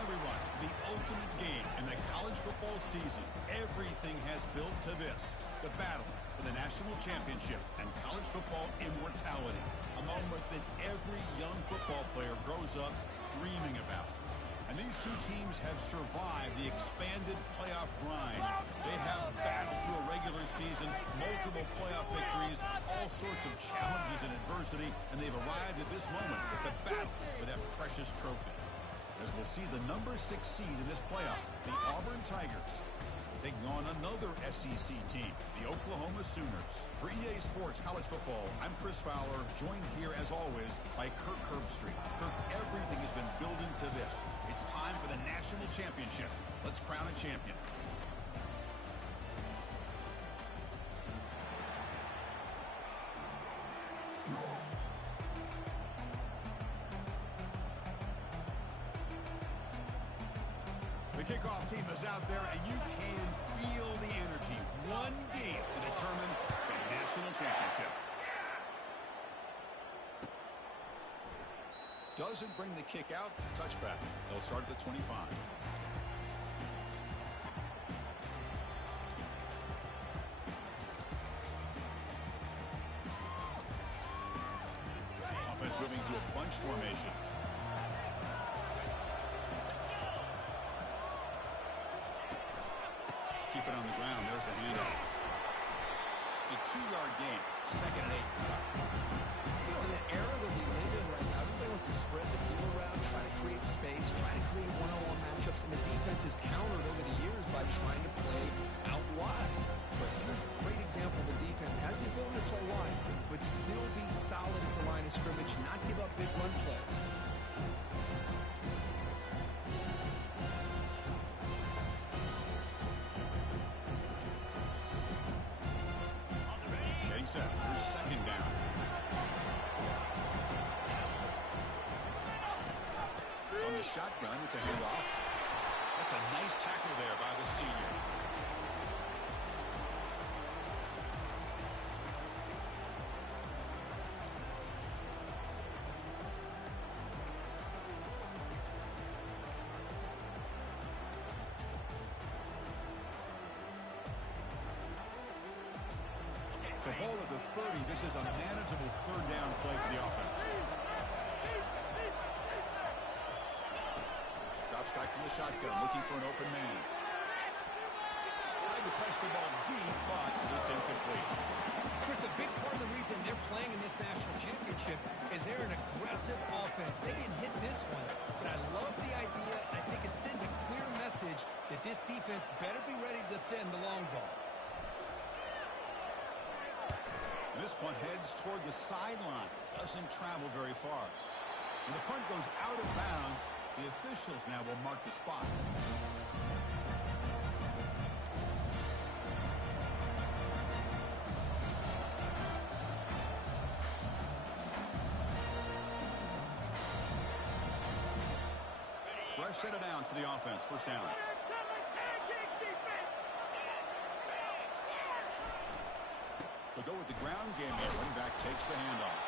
everyone. The ultimate game in the college football season. Everything has built to this. The battle for the national championship and college football immortality. A moment that every young football player grows up dreaming about. And these two teams have survived the expanded playoff grind. They have battled through a regular season, multiple playoff victories, all sorts of challenges and adversity, and they've arrived at this moment with the battle for that precious trophy. As we'll see the number 6 seed in this playoff, the Auburn Tigers, taking on another SEC team, the Oklahoma Sooners. For EA Sports College Football, I'm Chris Fowler, joined here as always by Kirk Herbstreit. Kirk, everything has been building to this. It's time for the national championship. Let's crown a champion. The kickoff team is out there, and you can feel the energy. One game to determine the national championship. Doesn't bring the kick out. Touchback. They'll start at the 25. Offense moving to a bunch formation. Keep it on the ground. There's the handoff. It's a 2-yard gain. 2nd and 8. You know, in the era that we live in right now, everybody wants to spread the field around, try to create space, try to create one-on-one matchups, and the defense is countered over the years by trying to play out wide. But here's a great example. The defense has the ability to play wide, but still be solid at the line of scrimmage, not give up big run plays. Set. Here's 2nd down. On the shotgun, it's a handoff. That's a nice tackle there by the senior. So ball at the 30. This is a manageable 3rd down play for the offense. Drops back from the shotgun, looking for an open man. Tried to press the ball deep, but it's incomplete. Chris, a big part of the reason they're playing in this national championship is they're an aggressive offense. They didn't hit this one, but I love the idea. I think it sends a clear message that this defense better be ready to defend the long ball. This punt heads toward the sideline. Doesn't travel very far. When the punt goes out of bounds, the officials now will mark the spot. Fresh set of downs for the offense. 1st down. They'll go with the ground game here. Running back takes the handoff.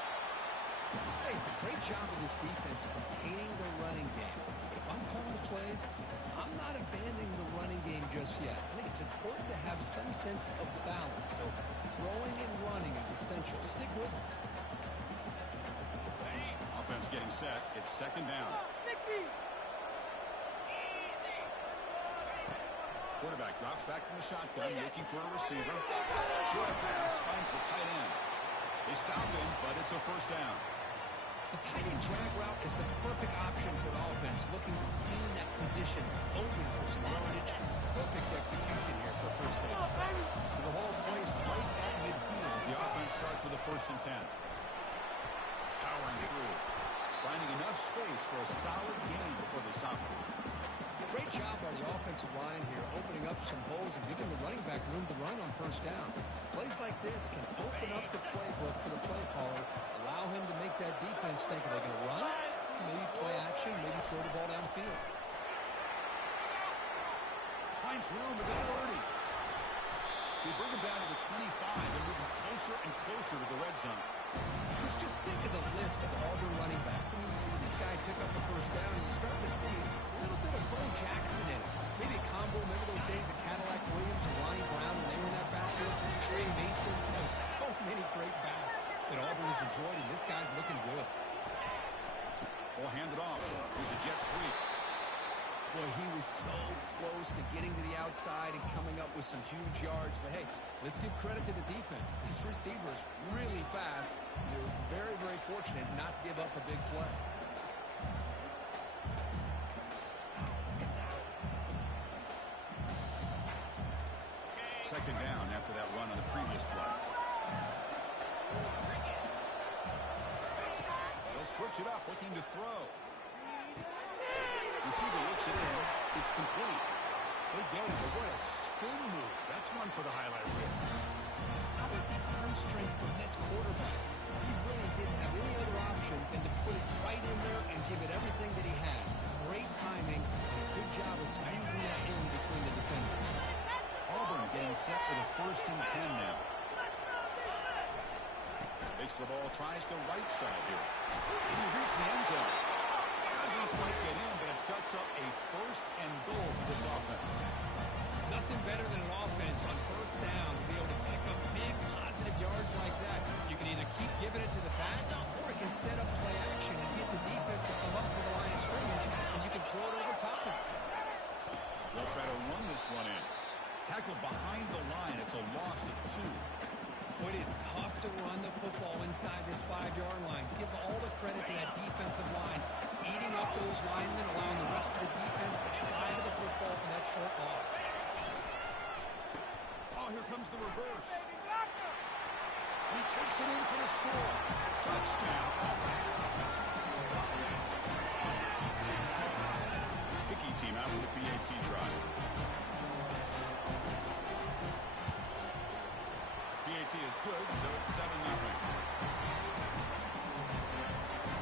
Hey, it's a great job of this defense containing the running game. If I'm calling the plays, I'm not abandoning the running game just yet. I think it's important to have some sense of balance. So throwing and running is essential. Stick with it. Offense getting set. It's 2nd down. Quarterback drops back from the shotgun, looking for a receiver. Short pass finds the tight end. They stop him, but it's a 1st down. The tight end drag route is the perfect option for an offense looking to scheme that position, open for some yardage. Perfect execution here for 1st down. So the whole place right at midfield. The offense starts with a 1st and 10. Powering through. Finding enough space for a solid gain before they stop him. Great job by the offensive line here, opening up some holes and giving the running back room to run on 1st down. Plays like this can open up the playbook for the play caller, allow him to make that defense think, are they going to run? Maybe play action, maybe throw the ball downfield. Finds room at the 30. They bring him down to the 25. They're moving closer and closer to the red zone. Chris, just think of the list of Auburn running backs. I mean, you see this guy pick up the first down, and you start to see a little bit of Bo Jackson in it. Maybe a combo. Remember those days of Cadillac Williams and Ronnie Brown when they were in that backfield? Trey Mason. There's so many great backs that Auburn has enjoyed, and this guy's looking good. Ball handed off. Here's a jet sweep. Boy, he was so close to getting to the outside and coming up with some huge yards. But, hey, let's give credit to the defense. This receiver is really fast. They're very, very fortunate not to give up a big play. Second down after that run on the previous play. They'll switch it up, looking to throw. Receiver looks it in. It's complete. They get it, but what a spin move. That's one for the highlight reel. How about the arm strength from this quarterback? He really didn't have any other option than to put it right in there and give it everything that he had. Great timing and a good job of squeezing that in between the defenders. Auburn getting set for the 1st and 10 now. Takes the ball, tries the right side here. Can he reach the end zone? Doesn't quite get in, but it sets up a 1st and goal for this offense. Nothing better than an offense on 1st down to be able to pick up big positive yards like that. You can either keep giving it to the back, or it can set up play action and get the defense to come up to the line of scrimmage, and you can throw it over top of it. They'll try to run this one in. Tackled behind the line. It's a loss of 2. It is tough to run the football inside this 5-yard line. Give all the credit to that defensive line, eating up those linemen, allowing the rest of the defense to fly to the football for that short loss. Oh, here comes the reverse. He takes it in for the score. Touchdown, Auburn. Kicking team out with the PAT try. PAT is good, so it's 7-0.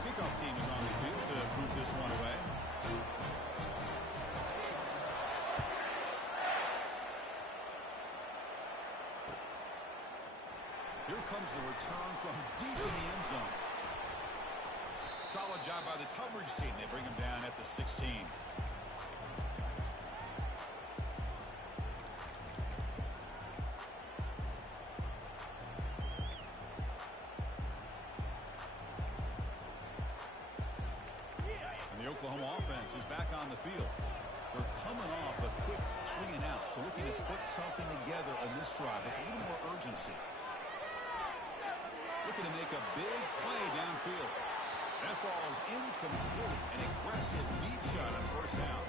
Kickoff team is on the field to move this one away. Here comes the return from deep in the end zone. Solid job by the coverage team. They bring him down at the 16. The Oklahoma offense is back on the field. They're coming off a quick 3 and out, so looking to put something together on this drive with a little more urgency. Looking to make a big play downfield. That ball is incomplete. An aggressive deep shot on 1st down.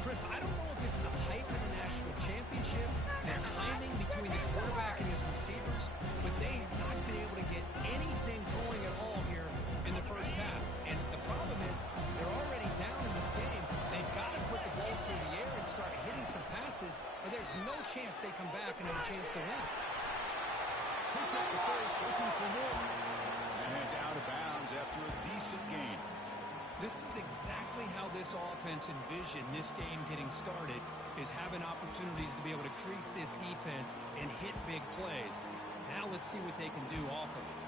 Chris, I don't know if it's the hype of the national championship, the timing between the quarterback and his receivers, but they have not been able to get anything going at all here in the 1st half. And the problem is they're already down in this game. They've got to put the ball through the air and start hitting some passes, or there's no chance they come back and have a chance to win. Picks up the first, looking for more. And heads out of bounds after a decent gain. This is exactly how this offense envisioned this game getting started, is having opportunities to be able to crease this defense and hit big plays. Now let's see what they can do off of it.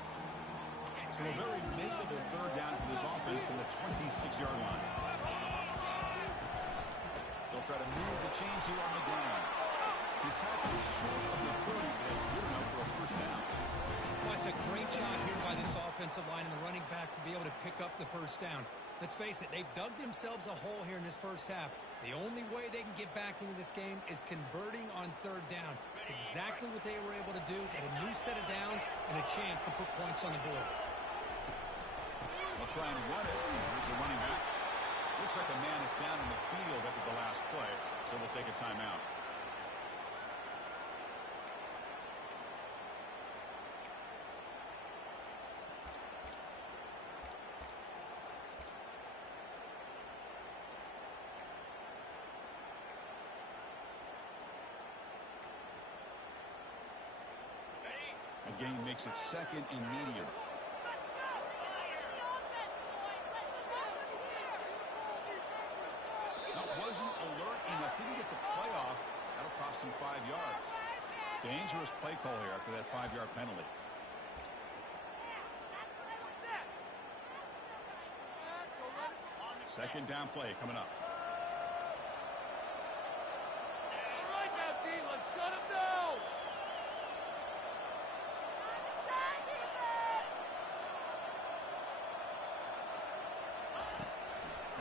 So a very makeable 3rd down for this offense from the 26-yard line. They'll try to move the chains here on the ground. He's tackled short of the 30, but that's good enough for a 1st down. Well, it's a great job here by this offensive line and the running back to be able to pick up the 1st down. Let's face it, they've dug themselves a hole here in this 1st half. The only way they can get back into this game is converting on 3rd down. It's exactly what they were able to do. Get a new set of downs and a chance to put points on the board. They'll try and run it. Here's the running back. Looks like a man is down in the field after the last play, so we'll take a timeout. The game makes it 2nd and medium. Wasn't alert enough, didn't get the play off. That'll cost him 5 yards. Dangerous play call here after that 5-yard penalty. Second down play coming up. All right now, D, let's shut him down.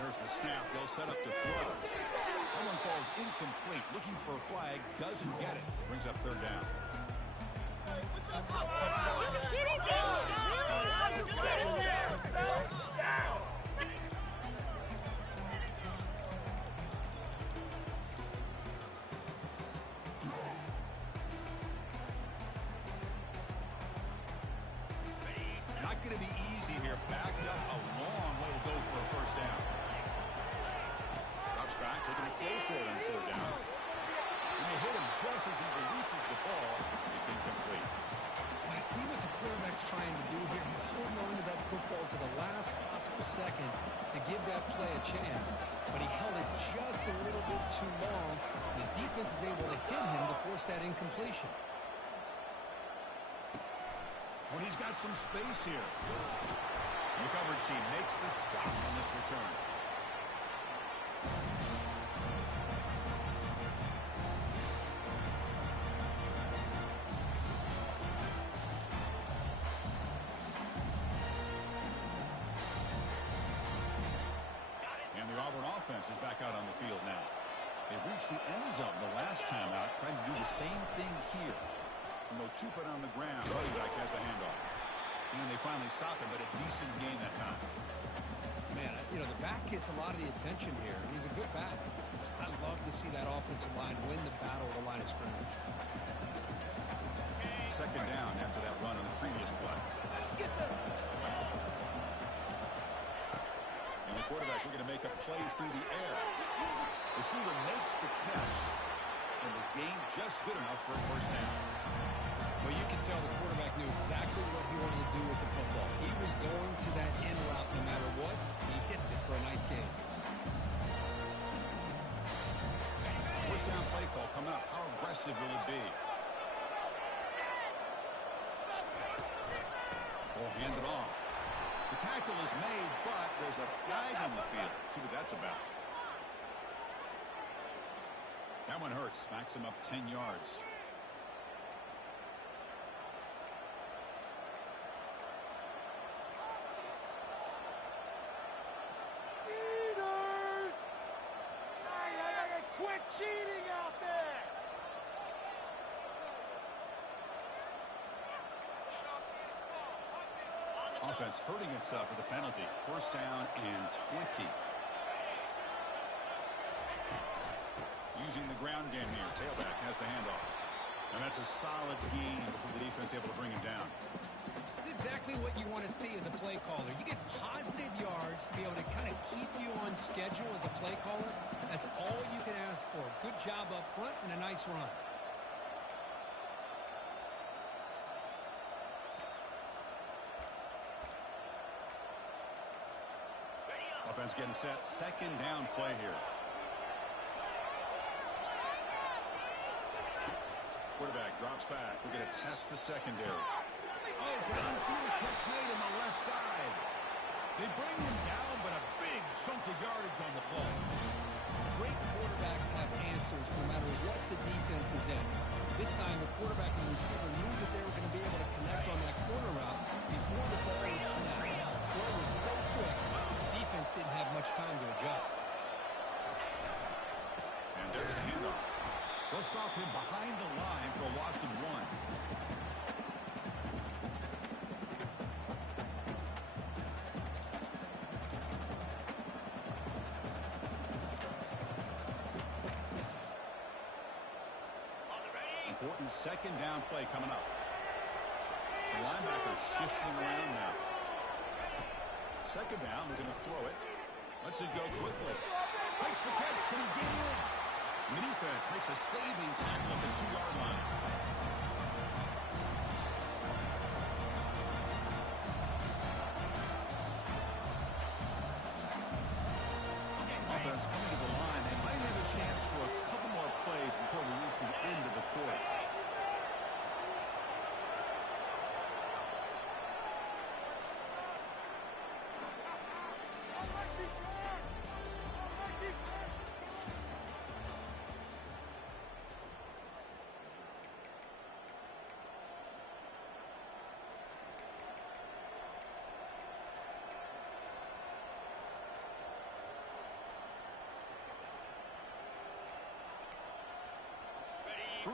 There's the snap. They'll set up to throw. That one falls incomplete. Looking for a flag. Doesn't get it. Brings up third down. Are you kidding me? Really? Are you kidding me? Not going to be easy here. Backed up a long way to go for a first down. Drops back, looking to throw for it on third down. And they hit him just as he releases the ball. It's incomplete. Well, I see what the quarterback's trying to do here. He's holding on to that football to the last possible second to give that play a chance. But he held it just a little bit too long. And the defense is able to hit him to force that incompletion. When he's got some space here. The coverage team makes the stop on this return. And the Auburn offense is back out on the field now. They reached the end zone the last time out, trying to do the same thing here. And they'll keep it on the ground. Running back has the handoff. And then they finally stop him, but a decent gain that time. Man, you know, the back gets a lot of the attention here. He's a good back. I love to see that offensive line win the battle of the line of scrimmage. Second down after that run on the previous play. And the quarterback looking to make a play through the air. Receiver makes the catch. And the gain just good enough for a first down. Well, you can tell the quarterback knew exactly what he wanted to do with the football. He was going to that end route no matter what. He hits it for a nice gain. First down play call coming up. How aggressive will it be? Ball handed off. The tackle is made, but there's a flag on the field. Let's see what that's about. That one hurts. Smacks him up 10 yards. Cheaters! Quit cheating out there! Offense hurting itself with a penalty. First down and 20. Using the ground game here. Tailback has the handoff. And that's a solid gain before the defense able to bring him down. It's exactly what you want to see as a play caller. You get positive yards to be able to kind of keep you on schedule as a play caller. That's all you can ask for. Good job up front and a nice run. Offense getting set. Second down play here. Quarterback drops back. We're going to test the secondary. Oh, downfield catch made on the left side. They bring him down, but a big chunk of yardage on the play. Great quarterbacks have answers no matter what the defense is in. This time, the quarterback and the receiver knew that they were going to be able to connect on that corner route before the ball was snapped. The throw was so quick, the defense didn't have much time to adjust. And there's the handoff. They'll stop him behind the line for a loss of 1. Important second down play coming up. The linebacker shifting around now. Second down, they're going to throw it. Lets it go quickly. Makes the catch. Can he get in? The defense makes a saving tackle at the 2-yard line. Offense coming to the line. They might have a chance for a couple more plays before we reach the end of the quarter.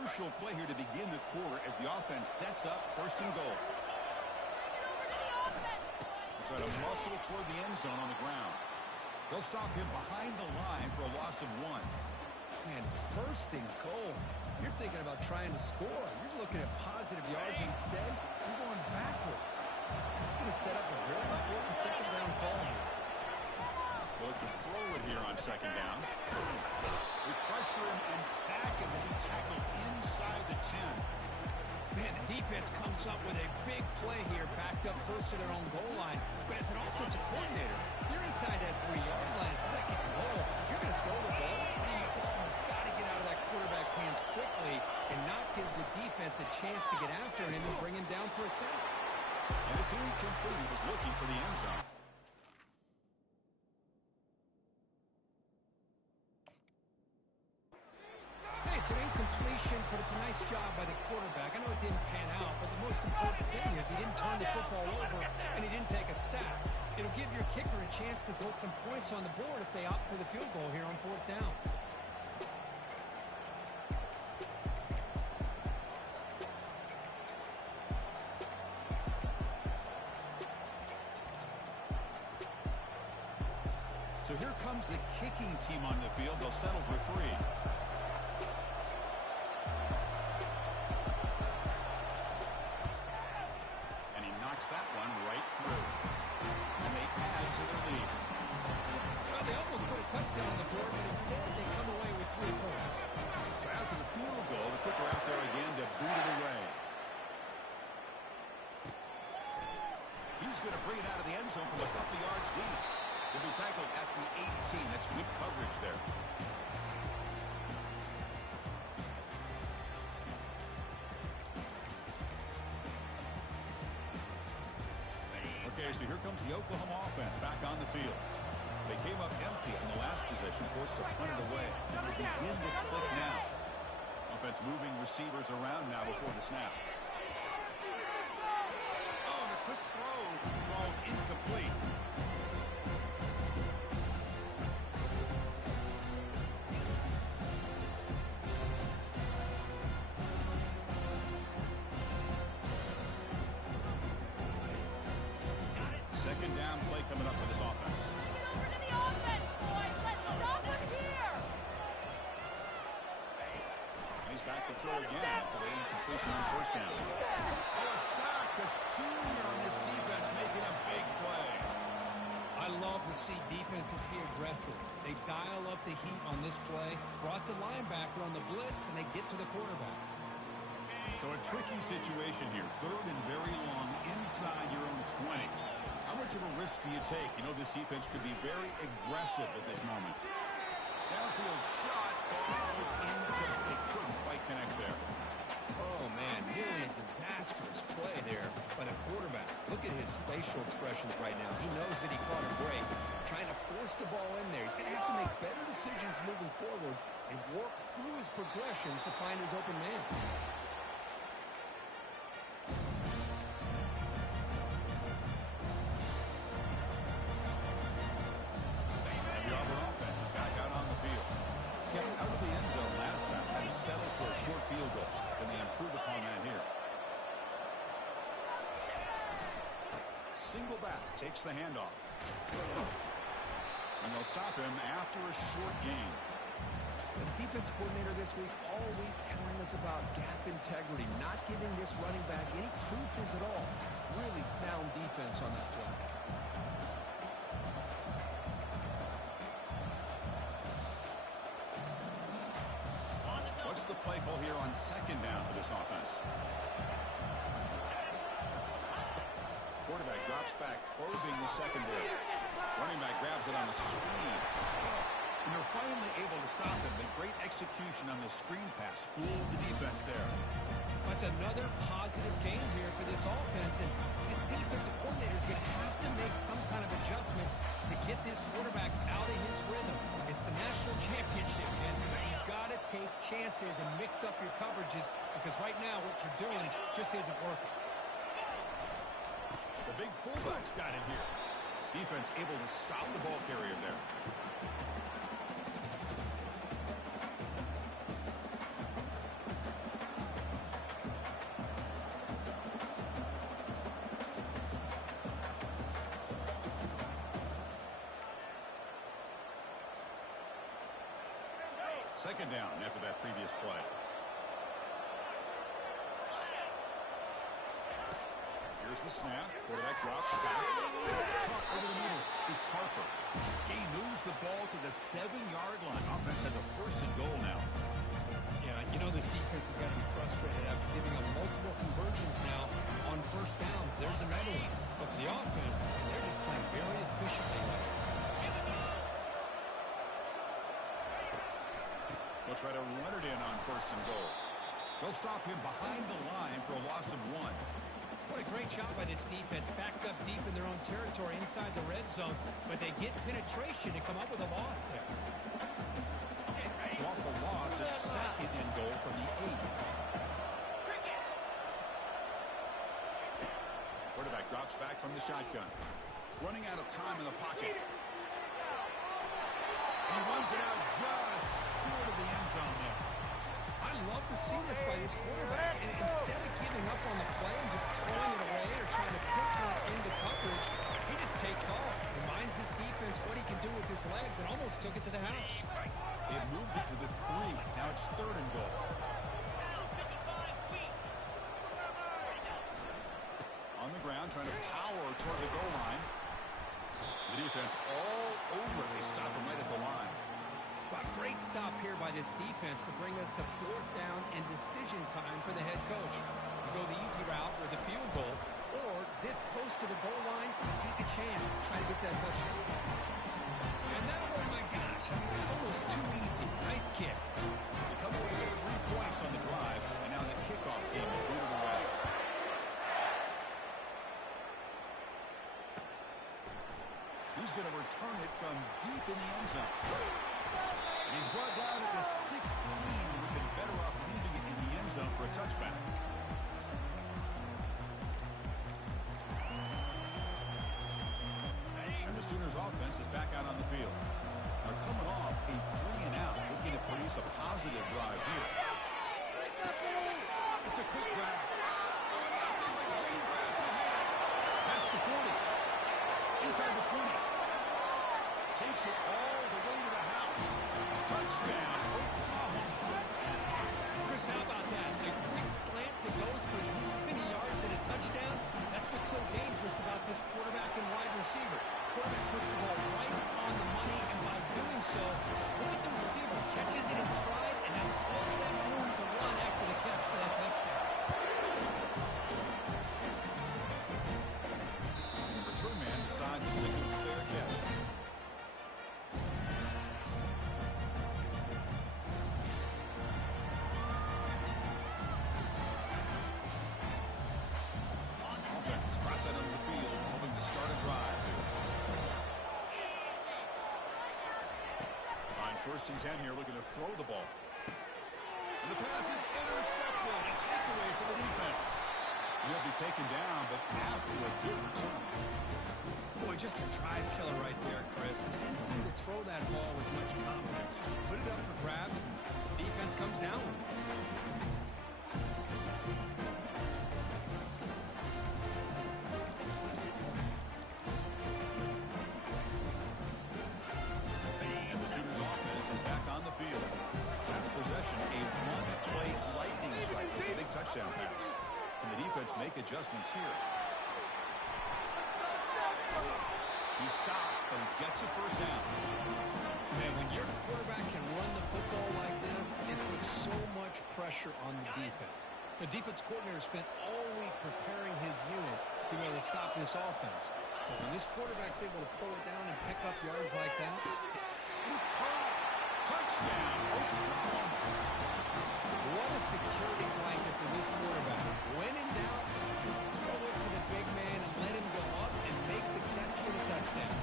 crucial play here to begin the quarter as the offense sets up first and goal. They try to muscle toward the end zone on the ground. They'll stop him behind the line for a loss of 1. Man, it's first and goal. You're thinking about trying to score. You're looking at positive yards instead. You're going backwards. That's going to set up a very important second down call here. They'll look to throw it here on second down. They pressure him and sack him and be tackled inside the 10. Man, the defense comes up with a big play here, backed up close to their own goal line. But as an offensive coordinator, you're inside that 3-yard line at second and goal. If you're going to throw the ball, man, the ball has got to get out of that quarterback's hands quickly and not give the defense a chance to get after him and bring him down for a sack. And it's incomplete. He was looking for the end zone. Hey, it's an incompletion, but it's a nice job by the quarterback. I know it didn't pan out, but the most important thing is he didn't turn the football over and he didn't take a sack. It'll give your kicker a chance to put some points on the board if they opt for the field goal here on 4th down. So here comes the kicking team on the field. They'll settle for 3. And he knocks that one right through. And they add to their lead. Well, they almost put a touchdown on the board, but instead they come away with 3 points. So after the field goal, the kicker out there again to boot it away. He's going to bring it out of the end zone from a couple yards deep. He'll be tackled at the 18. That's good coverage there. Okay, so here comes the Oklahoma offense back on the field. They came up empty on the last possession, forced to punt it away. And they begin to click now. Offense moving receivers around now before the snap. Oh, the quick throw falls incomplete. Second down play coming up for this offense. Get over to the offense, boys. Let's stop him here. And he's back to throw again after the incompletion on first down. Oh, a sack. The senior on this defense making a big play. I love to see defenses be aggressive. They dial up the heat on this play, brought the linebacker on the blitz, and they get to the quarterback. So a tricky situation here. 3rd and very long inside your own 20. How much of a risk do you take? You know this defense could be very aggressive at this moment. Downfield shot falls incomplete. Couldn't quite connect there. Oh, man, nearly a disastrous play there by the quarterback. Look at his facial expressions right now. He knows that he caught a break, trying to force the ball in there. He's going to have to make better decisions moving forward and work through his progressions to find his open man. And the Auburn offense is back out on the field. Kept out of the end zone last time. Had to settle for a short field goal. Can they improve upon that here? Single back takes the handoff. And they'll stop him after a short gain. The defense coordinator this week all week telling us about gap integrity, not giving this running back any creases at all. Really sound defense on that play. What's the play call here on second down for this offense? Quarterback drops back, probing the secondary. Running back grabs it on the screen. And they're finally able to stop him. The great execution on the screen pass fooled the defense there. That's another positive game here for this offense, and this defensive coordinator is going to have to make some kind of adjustments to get this quarterback out of his rhythm. It's the national championship, and you've got to take chances and mix up your coverages because right now what you're doing just isn't working. The big fullback's got it here. Defense able to stop the ball carrier there. Second down after that previous play. Here's the snap. Quarterback drops back. Caught over the middle. It's Harper. He moves the ball to the 7-yard line. Offense has a 1st and goal now. Yeah, you know this defense has got to be frustrated after giving up multiple conversions now on 1st downs. There's another one. But for the offense, they're just playing very efficiently right now. They'll try to run it in on 1st and goal. They'll stop him behind the line for a loss of 1. What a great job by this defense. Backed up deep in their own territory inside the red zone, but they get penetration to come up with a loss there. So off the loss, it's 2nd and goal from the 8. Quarterback drops back from the shotgun. Running out of time in the pocket. He runs it out just short of the end zone there. I love to see this by this quarterback. And instead of giving up on the play and just throwing it away or trying to pick it into coverage, he just takes off. Reminds his defense what he can do with his legs and almost took it to the house. It moved it to the 3. Now it's 3rd and goal. On the ground, trying to power toward the goal line. The defense all over it. They stop him right at the line. A great stop here by this defense to bring us to 4th down and decision time for the head coach. You go the easy route or the field goal, or this close to the goal line, you take a chance to try to get that touchdown. And now, oh my gosh, it's almost too easy. Nice kick. They come away with 3 points on the drive, and now the kickoff team will boot it away. He's going to return it from deep in the end zone. He's brought down at the 16. We've been better off leaving it in the end zone for a touchback. And the Sooners offense is back out on the field. They're coming off a 3-and-out, looking to produce a positive drive here. It's a quick grab. That's the 40. Inside the 20. Takes it all the way to the house. Touchdown, Oklahoma. Chris, how about that? The quick slant that goes for this many yards and a touchdown. That's what's so dangerous about this quarterback and wide receiver. Quarterback puts the ball right on the money, and by doing so, look at the receiver. Catches it in stride and has all that room to run after the catch for that touchdown. The return man decides to signal fair catch. First and 10 here, looking to throw the ball. And the pass is intercepted. A takeaway for the defense. He'll be taken down, but after a good return. Boy, just a drive killer right there, Chris. And didn't seem to throw that ball with much confidence. Just put it up for grabs, and the defense comes down with it. Touchdown pass. And the defense make adjustments here. He stopped, but he gets a first down. Man, when your quarterback can run the football like this, it puts so much pressure on the defense. The defense coordinator spent all week preparing his unit to be able to stop this offense. But when this quarterback's able to pull it down and pick up yards like that, and it's caught. Touchdown, Oklahoma. What a security blanket for this quarterback. When in doubt, just throw it to the big man and let him go up and make the catch for the touchdown.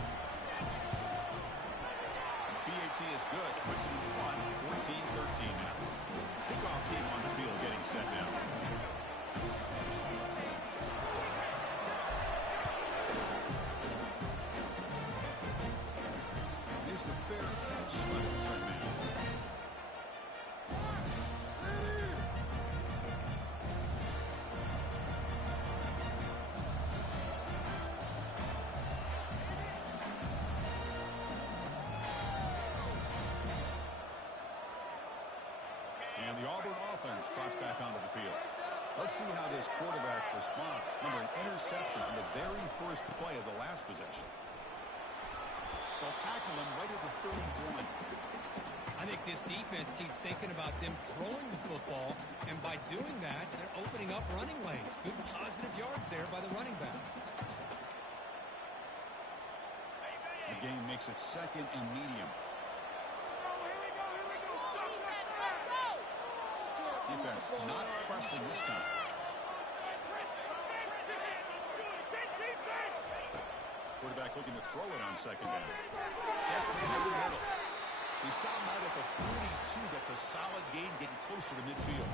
BAT is good. Puts it in front. 14-13 now. Kickoff team on the field getting set down. Here's the fair catch by the return man. offense trots back onto the field. Let's see how this quarterback responds. Remember, an interception on the very first play of the last possession. They'll tackle him right at the 31. I think this defense keeps thinking about them throwing the football, and by doing that, they're opening up running lanes. Good positive yards there by the running back. The game makes it second and medium. Defense not pressing this time. Quarterback looking to throw it on second down. Gets it in the middle. He stopped out at the 42. That's a solid gain, getting closer to midfield.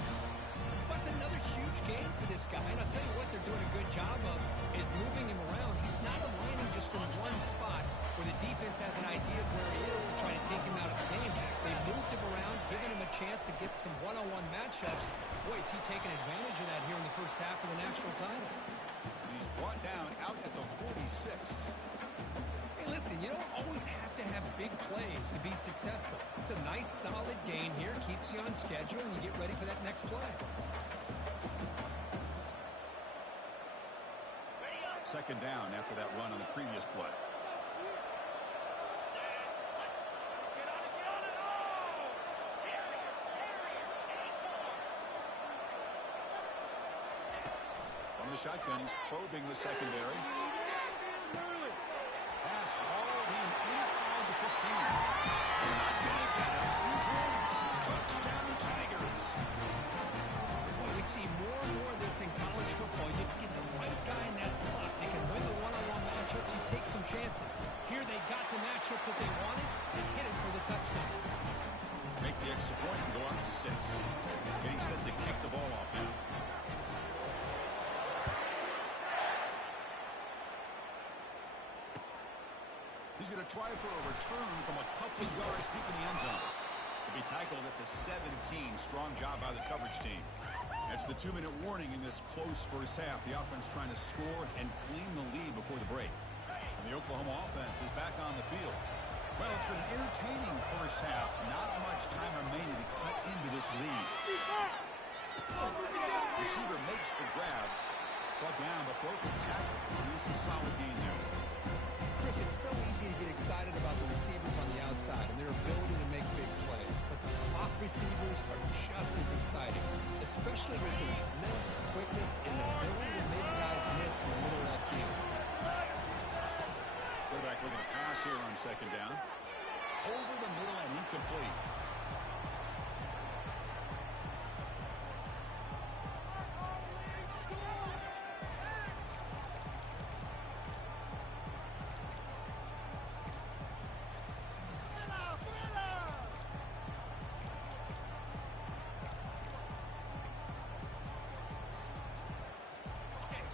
That's another huge game for this guy. And I'll tell you what they're doing a good job of is moving him around. He's not aligning just in one spot where the defense has an idea of where he is to try to take him out of the game. They've moved him around, given him a chance to get some one-on-one matchups. Boy, is he taking advantage of that here in the first half of the national title. He's brought down out at the 46. Hey, listen, you don't always have to have big plays to be successful. It's a nice, solid gain here. Keeps you on schedule, and you get ready for that next play. Second down after that run on the previous play. From the shotgun, he's probing the secondary. Pass hauled in inside the 15. Not gonna get him. He's in. Touchdown, Tigers. Boy, we see more and more of this in college football. You have to get the right guy in that slot. They can win the one-on-one matchups. You take some chances. Here they got the matchup that they wanted and hit it for the touchdown. Make the extra point and go up 6. Getting set to kick the ball off now. He's going to try for a return from a couple of yards deep in the end zone. He'll be tackled at the 17. Strong job by the coverage team. That's the 2-minute warning in this close first half. The offense trying to score and claim the lead before the break. And the Oklahoma offense is back on the field. Well, it's been an entertaining first half. Not much time remaining to cut into this lead. Receiver makes the grab. Brought down, but broken tackle. Produces a solid gain there. Chris, it's so easy to get excited about the receivers on the outside and their ability to make big plays. But the slot receivers are just as exciting, especially with the immense quickness and the ability to make guys miss in the middle of that field. Quarterback looking to pass here on second down. Over the middle and incomplete.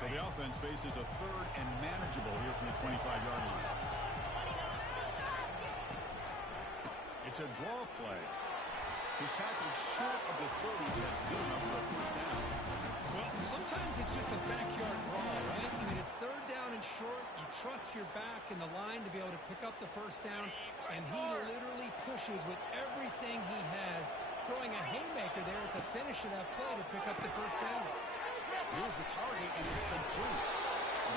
So the offense faces a third and manageable here from the 25-yard line. It's a draw play. He's tackled short of the 30, but that's good enough for a first down. Well, sometimes it's just a backyard brawl, right? I mean, it's third down and short. You trust your back in the line to be able to pick up the first down, and he literally pushes with everything he has, throwing a haymaker there at the finish of that play to pick up the first down. Here's the target, and it's complete.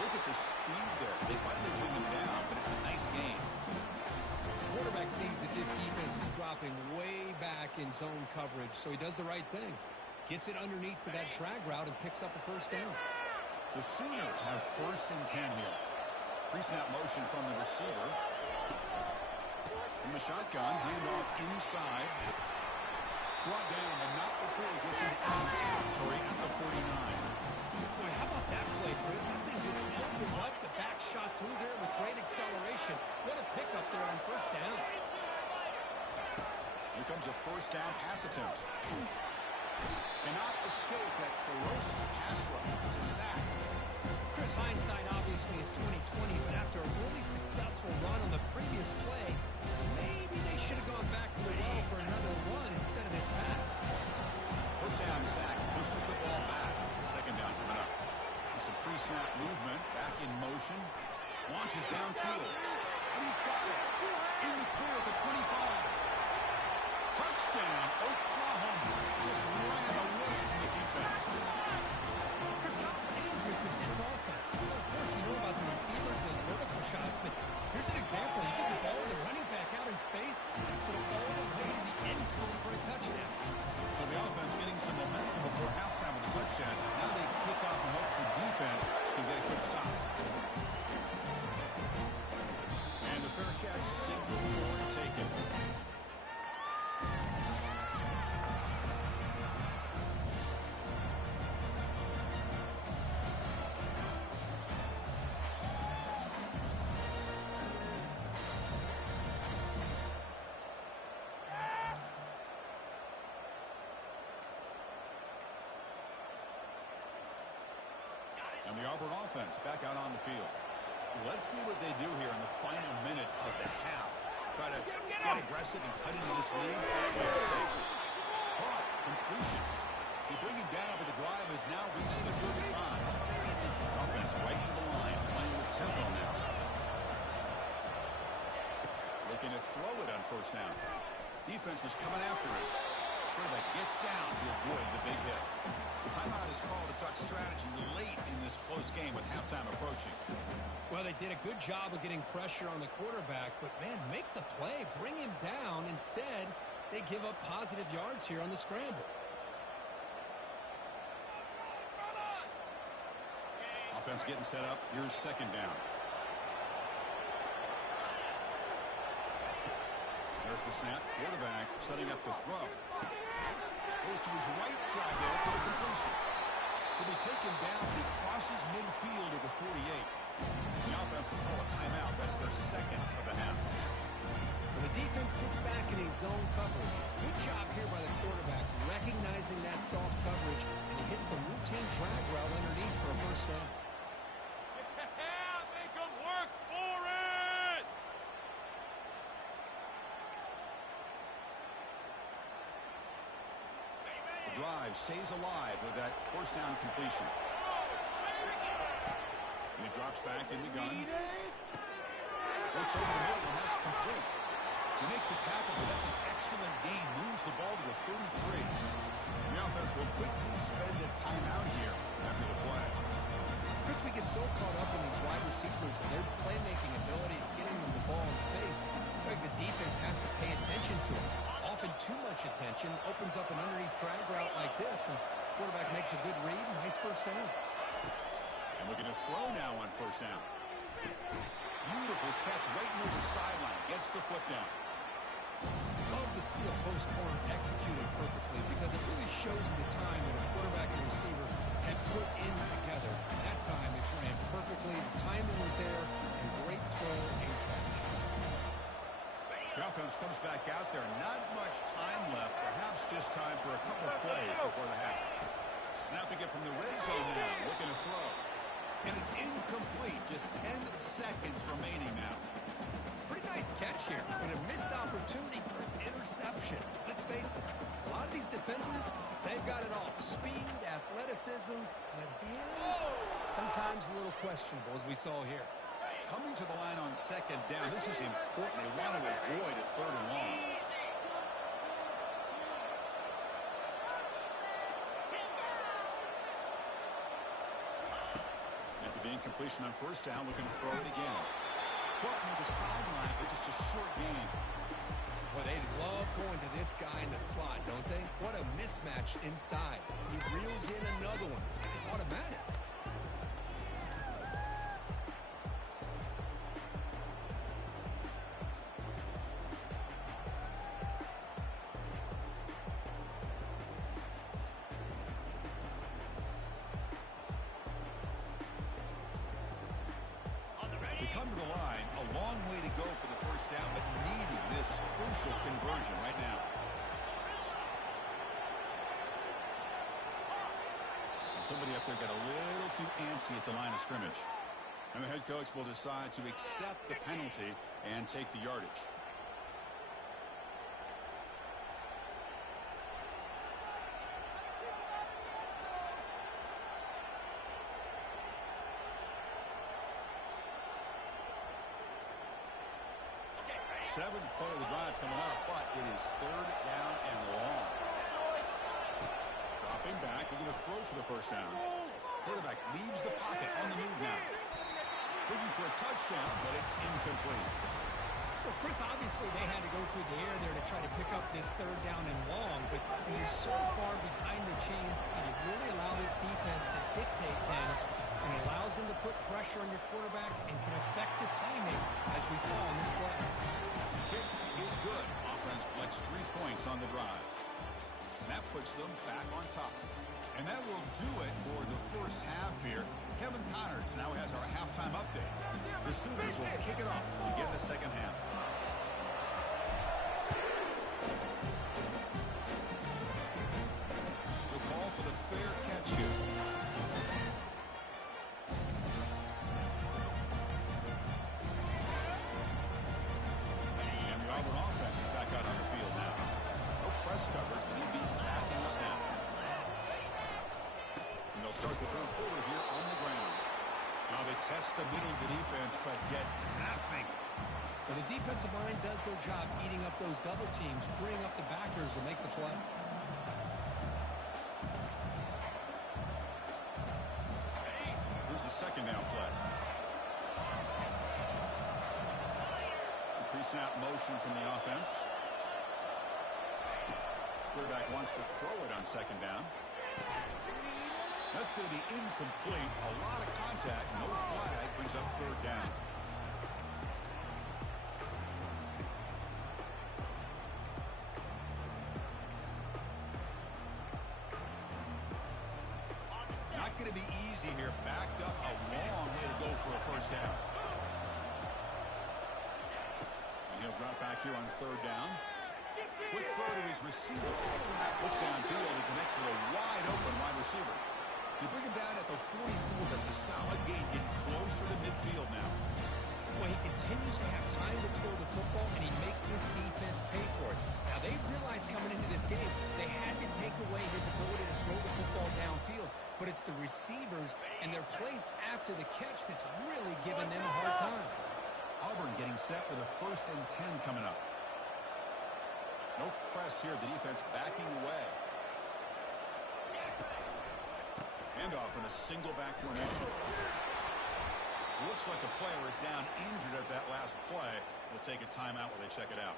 Look at the speed there. They finally bring him down, but it's a nice game. The quarterback sees that this defense is dropping way back in zone coverage, so he does the right thing. Gets it underneath to that drag route and picks up a first down. The Sooners have first and 10 here. Pre-snap motion from the receiver. From the shotgun, handoff inside. Brought down, but not before he gets into enemy territory at the 49. Boy, how about that play, Chris? That thing just opened up the back shot through there with great acceleration. What a pickup there on first down. Here comes a first down pass attempt. Cannot escape that ferocious pass rush. It's a sack. Chris, hindsight obviously is 20/20, but after a really successful run on the previous play, maybe they should have gone back to the well for another run instead of this pass. First down sack, pushes the ball back. Second down coming up. There's some pre-snap movement, back in motion. Launches downfield. And he's got it. In the clear at the 25. Touchdown, Oklahoma. Just ran away from the defense. Chris, how dangerous is this offense? Well, of course, you know about the receivers, those vertical shots, but here's an example. You get the ball to the running back out in space, takes it all the way to the end zone for a touchdown. So the offense getting some momentum before halftime with a touchdown. Now they kick off in hopes the defense can get a quick stop. And the fair catch, single forward taken. And the Auburn offense back out on the field. Let's see what they do here in the final minute of the half. Try to get aggressive and cut into this lead. It's safe. Caught. Completion. The bring him down over the drive has now reached the 35. Offense right to the line, playing with tempo now. Looking to throw it on first down. Defense is coming after him. Quarterback gets down to avoid the big hit. The timeout is called to talk strategy late in this close game with halftime approaching. Well, they did a good job of getting pressure on the quarterback, but, man, make the play. Bring him down. Instead, they give up positive yards here on the scramble. Offense getting set up. Here's second down. There's the snap. Quarterback setting up the throw. Goes to his right side there for the completion. He'll be taken down. He crosses midfield at the 48. The offense will call a timeout. That's their second of the half. When the defense sits back in a zone coverage, good job here by the quarterback recognizing that soft coverage, and he hits the routine drag route underneath for a first down. Make them work for it! The drive stays alive with that first down completion. And he drops back in the gun. Looks over the middle, and that's complete. You make the tackle, but that's an excellent gain. Moves the ball to the 33. The offense will quickly spend a timeout here after the play. Chris, we get so caught up in these wide receivers and their playmaking ability and getting them the ball in space. I think the defense has to pay attention to it. Often too much attention opens up an underneath drag route like this, and quarterback makes a good read. Nice first down. And looking to throw now on first down. Beautiful catch right near the sideline. Gets the foot down. Love to see a post corner executed perfectly because it really shows you the time that a quarterback and receiver have put in together. That time it ran perfectly. The timing was there, and great throw and catch. The offense comes back out there. Not much time left. Perhaps just time for a couple of plays before the half. Snapping it from the red zone now. Looking to throw. And it's incomplete. Just 10 seconds remaining now. Pretty nice catch here, but a missed opportunity for an interception. Let's face it, a lot of these defenders, they've got it all. Speed, athleticism, but hands, sometimes a little questionable, as we saw here. Coming to the line on second down. This is important. They want to avoid a third and long. After the incompletion on first down, looking to throw it again. Caught near the sideline, but just a short gain. Well, they love going to this guy in the slot, don't they? What a mismatch inside. He reels in another one. This guy's automatic. They come to the line, a long way to go for the first down, but needing this crucial conversion right now. Somebody up there got a little too antsy at the line of scrimmage. And the head coach will decide to accept the penalty and take the yardage. Seventh play of the drive coming up, but it is third down and long. Dropping back, they're going to throw for the first down. Quarterback leaves the pocket on the move now. Looking for a touchdown, but it's incomplete. Well, Chris, obviously they had to go through the air there to try to pick up this third down and long, but when you're so far behind the chains, you really allow this defense to dictate things, and it allows them to put pressure on your quarterback and can affect the timing, as we saw in this play. Kick is good. Offense collects 3 points on the drive. And that puts them back on top. And that will do it for the first half here. Kevin Connors now has our halftime update. The Sooners will kick it off to begin the second half. The call for the fair catch here. And the Auburn offense is back out on the field now. No press coverage. DB's backing up now. And they'll start the third quarter here on the ground. Now they test the middle of the defense, but get nothing. Well, the defensive line does their job eating up those double teams, freeing up the backers to make the play. Here's the second down play. Pre-snap motion from the offense. Quarterback wants to throw it on second down. That's going to be incomplete. A lot of contact. No flag. Brings up third down. Not going to be easy here. Backed up a long way to go for a first down. And he'll drop back here on third down. Quick throw to his receiver. Looks downfield and connects with a wide open wide receiver. You bring him down at the 44. That's a solid gain, getting closer to midfield now. Well, he continues to have time to throw the football, and he makes his defense pay for it. Now, they realized coming into this game, they had to take away his ability to throw the football downfield, but it's the receivers and their plays after the catch that's really giving them a hard time. Auburn getting set with a 1st and 10 coming up. No press here. The defense backing away. Handoff in a single back formation. Looks like a player is down injured at that last play. We'll take a timeout while they check it out.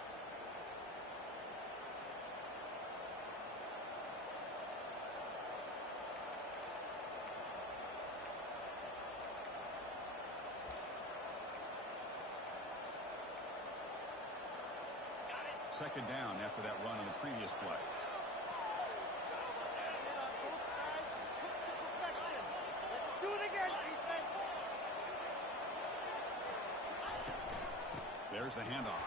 Second down after that run on the previous play. Do it again, defense. There's the handoff.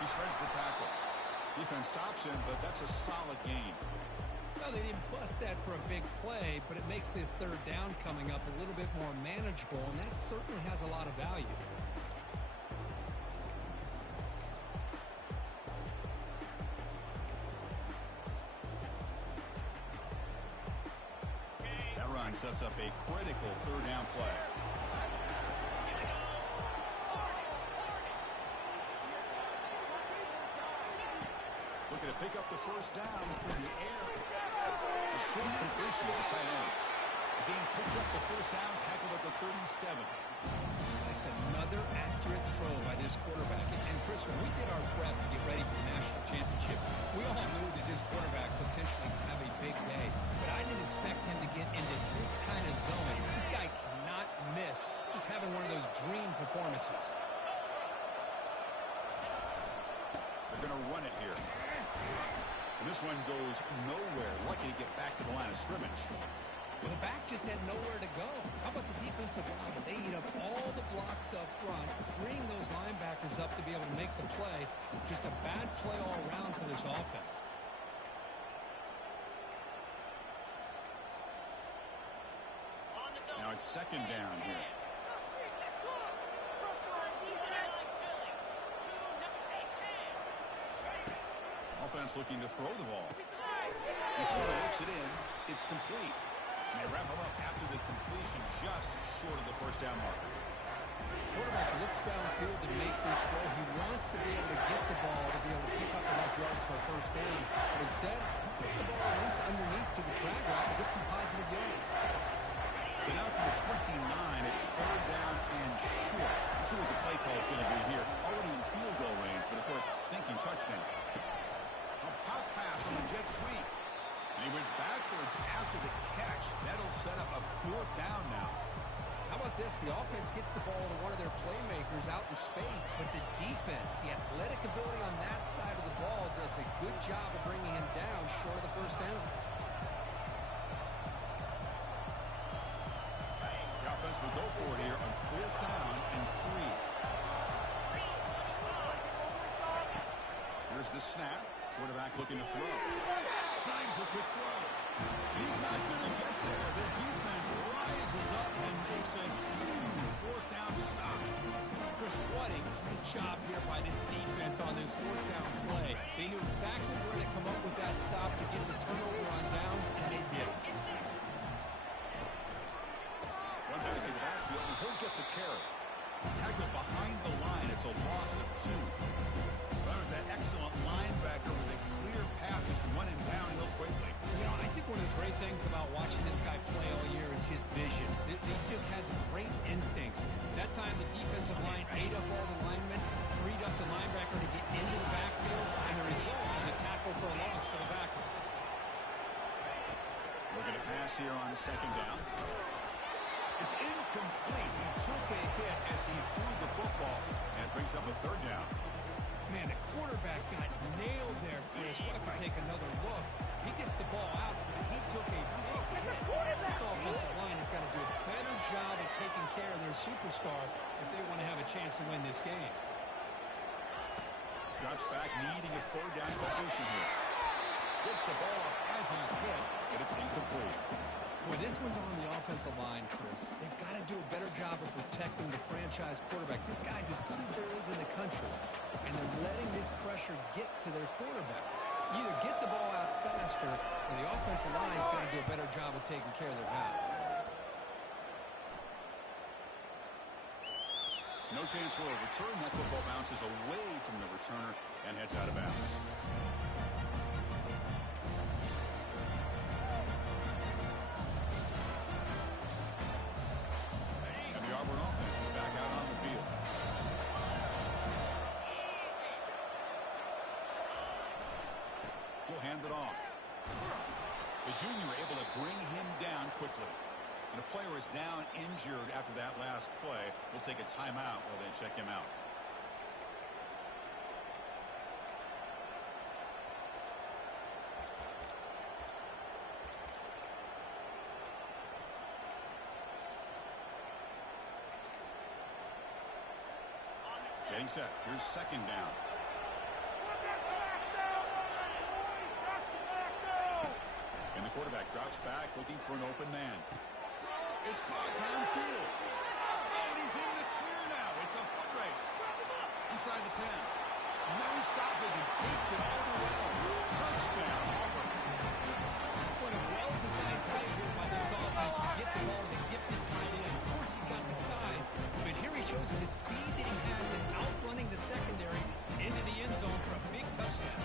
He shreds the tackle. Defense stops him, but that's a solid gain. Well, they didn't bust that for a big play, but it makes this third down coming up a little bit more manageable, and that certainly has a lot of value. That run sets up a critical third down play. Looking to pick up the first down through the air. A short completion of the tight end. Again, picks up the first down, tackled at the 37. That's another accurate throw by this quarterback. And Chris, when we did our prep to get ready for the national championship, we all knew that this quarterback potentially could have a big day. But I didn't expect him to get into this kind of zone. This guy cannot miss just having one of those dream performances. They're going to run it here. And this one goes nowhere. Lucky to get back to the line of scrimmage. Well, the back just had nowhere to go. How about the defensive line? They eat up all the blocks up front, freeing those linebackers up to be able to make the play. Just a bad play all around for this offense. Now it's second down here. Offense looking to throw the ball. Receiver works it in. It's complete. And they wrap him up after the completion just short of the first down marker. quarterback looks downfield to make this throw. He wants to be able to get the ball to be able to pick up enough yards for a first down. But instead, he puts the ball at least underneath to the drag route and gets some positive yards. So now from the 29, it's third down and short. Let's see what the play call is going to be here. Already in field goal range, but of course, thinking touchdown. A pop pass on the jet sweep. And he went backwards after the catch. That'll set up a fourth down now. How about this? The offense gets the ball to one of their playmakers out in space, but the defense, the athletic ability on that side of the ball does a good job of bringing him down short of the first down. The offense will go for it here on fourth down and 3. Here's the snap. Quarterback looking to throw. Slides the quick throw. He's not going to get there. The defense rises up and makes a huge fourth down stop. Chris, what a great job here by this defense on this fourth down play. They knew exactly where to come up with that stop to get the turnover on downs, and they did. Run back in the backfield, and he'll get the carry. Tackled behind the line. It's a loss of 2. That was that excellent linebacker with a clear path just running downhill quickly. You know, I think one of the great things about watching this guy play all year is his vision. He just has great instincts. That time the defensive line ate up all the linemen, freed up the linebacker to get into the backfield, and the result is a tackle for a loss for the backer. Looking to pass here on second down. It's incomplete. He took a hit as he threw the football, and it brings up a third down. Man, the quarterback got nailed there, Chris. We'll have to take another look. He gets the ball out, but he took a big hit. This offensive line has got to do a better job of taking care of their superstar if they want to have a chance to win this game. Drops back, needing a third down completion here. Gets the ball off as he's hit, but it's incomplete. Boy, this one's on the offensive line, Chris. They've got to do a better job of protecting the franchise quarterback. This guy's as good as there is in the country, and they're letting this pressure get to their quarterback. Either get the ball out faster, or the offensive line's got to do a better job of taking care of their guy. No chance for a return. That football bounces away from the returner and heads out of bounds. Auburn offense is back out on the field. He'll hand it off. The junior able to bring him down quickly. And a player is down injured after that last play. We'll take a timeout while they check him out. Getting set. Here's second down. And the quarterback drops back, looking for an open man. It's caught downfield. Oh, and he's in the clear now. It's a foot race. Inside the 10. No stopping. He takes it all the way. Touchdown, Auburn. What a well-designed play here by this offense to get the ball to the gifted tight end. Of course, he's got the size, but here he shows the speed that he has in outrunning the secondary into the end zone for a big touchdown.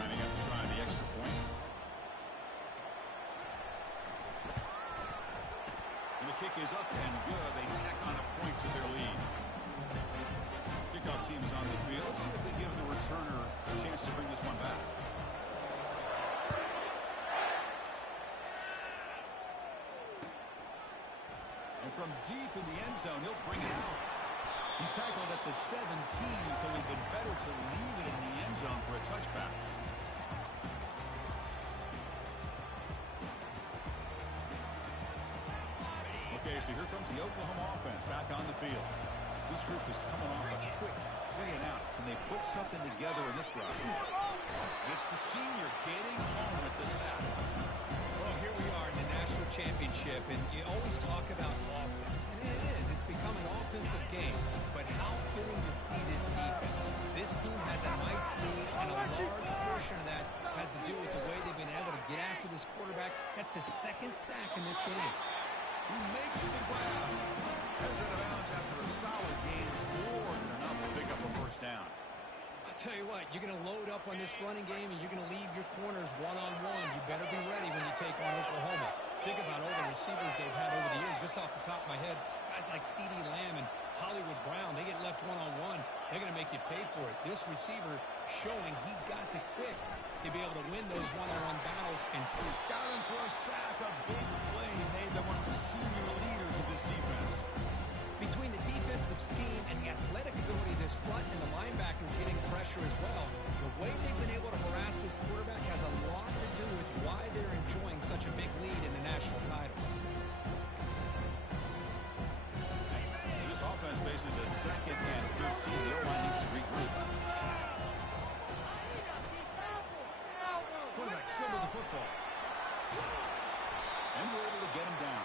Lining up to try the extra point. And the kick is up and good. They tack on a point to their lead. Kickoff team is on the field. Let's see if they give the returner a chance to bring this one back. And from deep in the end zone, he'll bring it out. He's tackled at the 17, so it'd been better to leave it in the end zone for a touchback. Okay, so here comes the Oklahoma offense back on the field. This group is coming off a quick way and out. Can they put something together in this run? It's the senior getting home with the sack. Well, here we are in the national championship, and you always talk about offense, and it is. It's become an offensive game, but how fitting to see this defense. This team has a nice lead, and a large portion of that has to do with the way they've been able to get after this quarterback That's the second sack in this game. He makes the grab. Heads out of bounds after a solid game, more than enough to pick up a first down. I'll tell you what, you're going to load up on this running game, and you're going to leave your corners one-on-one. You better be ready when you take on Oklahoma. Think about all the receivers they've had over the years. Just off the top of my head, guys like CeeDee Lamb and Hollywood Brown, they get left one-on-one. They're going to make you pay for it. This receiver showing he's got the quicks to be able to win those one-on-one battles and see. Got him for a sack, a big play made by one of the senior leaders of this defense. Between the defensive scheme and the athletic ability of this front and the linebackers getting pressure as well, the way they've been able to harass this quarterback has a lot to do with why they're enjoying such a big lead in the national title. This offense faces a 2nd and 15. The O-line needs to regroup. Quarterback still with the football. And we're able to get him down.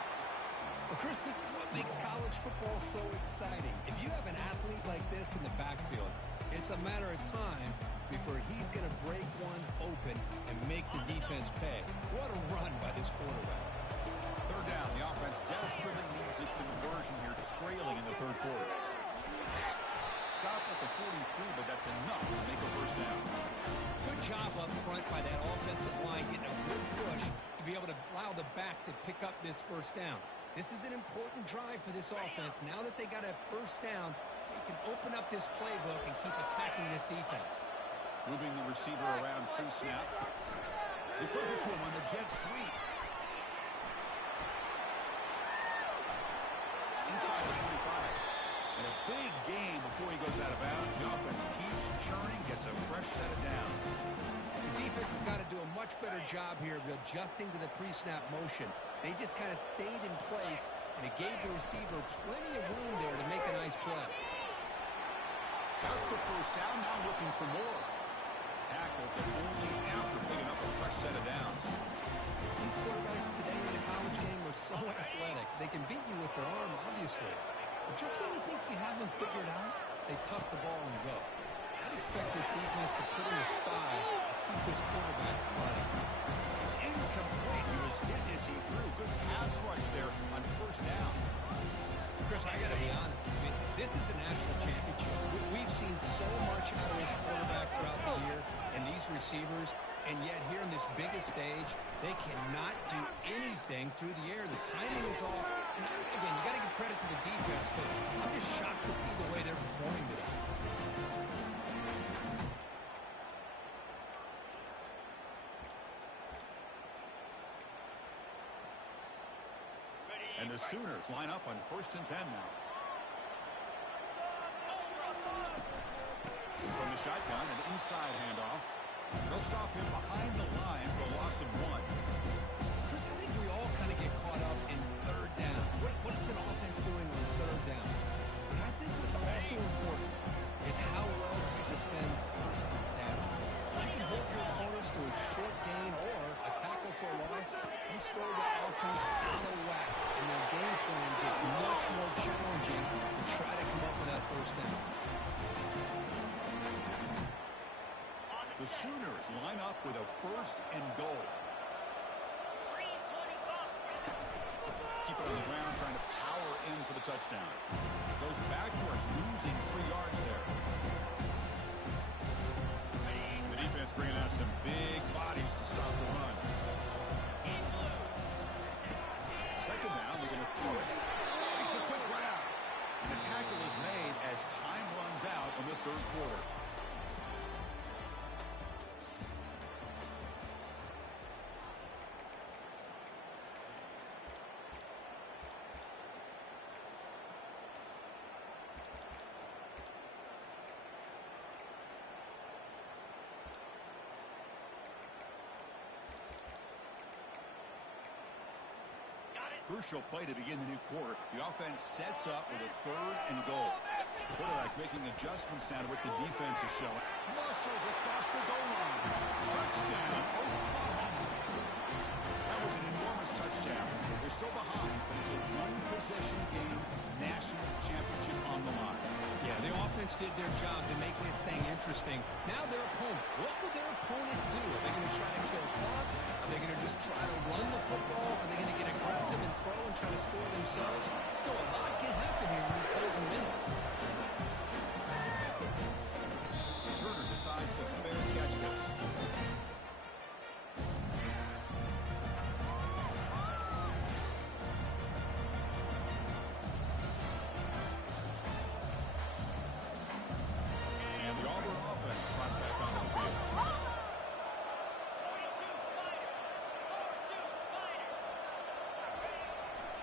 Well, Chris, this is what makes college football so exciting. If you have an athlete like this in the backfield, it's a matter of time before he's going to break one open and make the defense pay. What a run by this quarterback. 3rd down. The offense desperately needs a conversion here, trailing in the 3rd quarter. Stop at the 43, but that's enough to make a first down. Good job up front by that offensive line, getting a good push to be able to allow the back to pick up this first down. This is an important drive for this offense. Now that they got a first down, they can open up this playbook and keep attacking this defense. Moving the receiver around pre-snap. They flip it to him on the jet sweep. Inside the 45. And a big gain before he goes out of bounds. The offense keeps churning, gets a fresh set of downs. The defense has got to do a much better job here of adjusting to the pre-snap motion. They just kind of stayed in place, and it gave the receiver plenty of room there to make a nice play. Got the first down, now looking for more. Tackled, but only after picking up a fresh set of downs. These quarterbacks today in the college game are so athletic. They can beat you with their arm, obviously. But just when you think you have them figured out, they tuck the ball and go. I'd expect this defense to put in a spy and keep this quarterback from running. It's incomplete. He was hit as he threw. Good pass rush there on first down. Chris, I got to be honest. I mean, this is the national championship. We've seen so much out of this quarterback throughout the year and these receivers, and yet here on this biggest stage, they cannot do anything through the air. The timing is off. And again, you got to give credit to the defense, but I'm just shocked to see the way they're performing today. And the Sooners line up on 1st and 10 now. From the shotgun, an inside handoff. They'll stop him behind the line for a loss of 1. Chris, I think we all kind of get caught up in 3rd down. What is an offense doing on 3rd down? But I think what's also important is how well you defend 1st down. If you can hold your opponents to a short gain or a tackle for a loss, you throw the offense out of whack, and their game plan gets much more challenging to try to come up with that first down. The Sooners line up with a 1st and goal. Keep it on the ground, trying to power in for the touchdown. Goes backwards, losing 3 yards there. The defense bringing out some big bodies to stop the run. 2nd down, they're going to throw it. Makes a quick grab. And the tackle is made as time runs out in the 3rd quarter. Crucial play to begin the new quarter. The offense sets up with a 3rd and goal. Quarterback making adjustments down to what the defense is showing. Muscles across the goal line. Touchdown, Oklahoma. That was an enormous touchdown. They're still behind, but it's a one-possession game. National championship on the line. Yeah, the offense did their job to make this thing interesting. Now their opponent. What will their opponent do? Are they going to try to kill clock? Are they going to just try to run the football?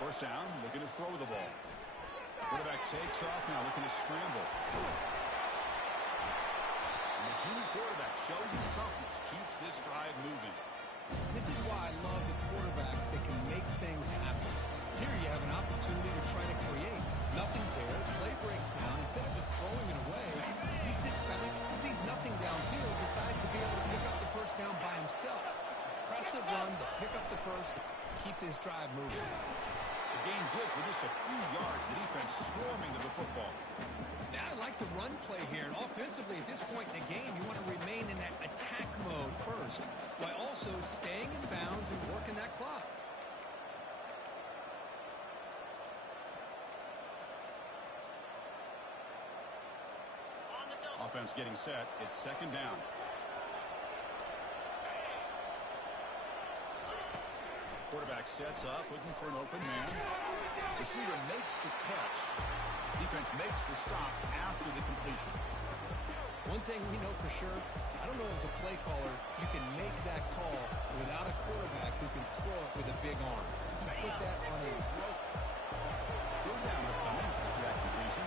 First down, looking to throw the ball. Quarterback takes off now, looking to scramble. And the junior quarterback shows his toughness, keeps this drive moving. This is why I love the quarterbacks that can make things happen. Here you have an opportunity to try to create. Nothing's there. Play breaks down. Instead of just throwing it away, he sits back, sees nothing downfield, decides to be able to pick up the first down by himself. Impressive run to pick up the first, keep this drive moving. The game good for just a few yards. The defense swarming to the football. Yeah, I like the run play here. And offensively, at this point in the game, you want to remain in that attack mode first, while also staying in bounds and working that clock. Offense getting set. It's second down. Quarterback sets up, looking for an open man. Receiver makes the catch. Defense makes the stop after the completion. One thing we know for sure, I don't know as a play caller, you can make that call without a quarterback who can throw it with a big arm. He put that on a rope. Third down upcoming after that completion.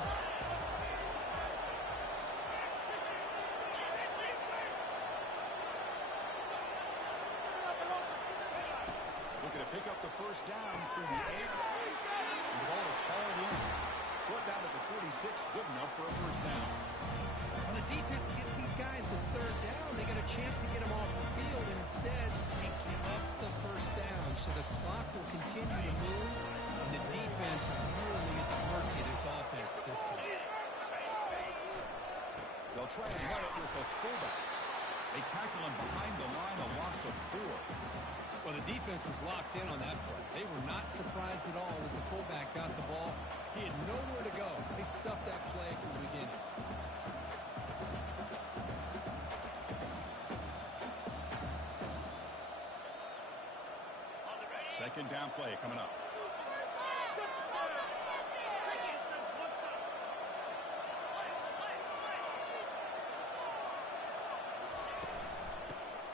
Looking to pick up the first down through the air. And the ball is hauled in. Brought down at the 46, good enough for a first down. When the defense gets these guys to third down, they get a chance to get them off the field, and instead they give up the first down. So the clock will continue to move, and the defense is really at the mercy of this offense at this point. They'll try and run it with a fullback. They tackle him behind the line, a loss of 4. Well, the defense was locked in on that play. They were not surprised at all when the fullback got the ball. He had nowhere to go. They stuffed that play from the beginning. Second down play coming up.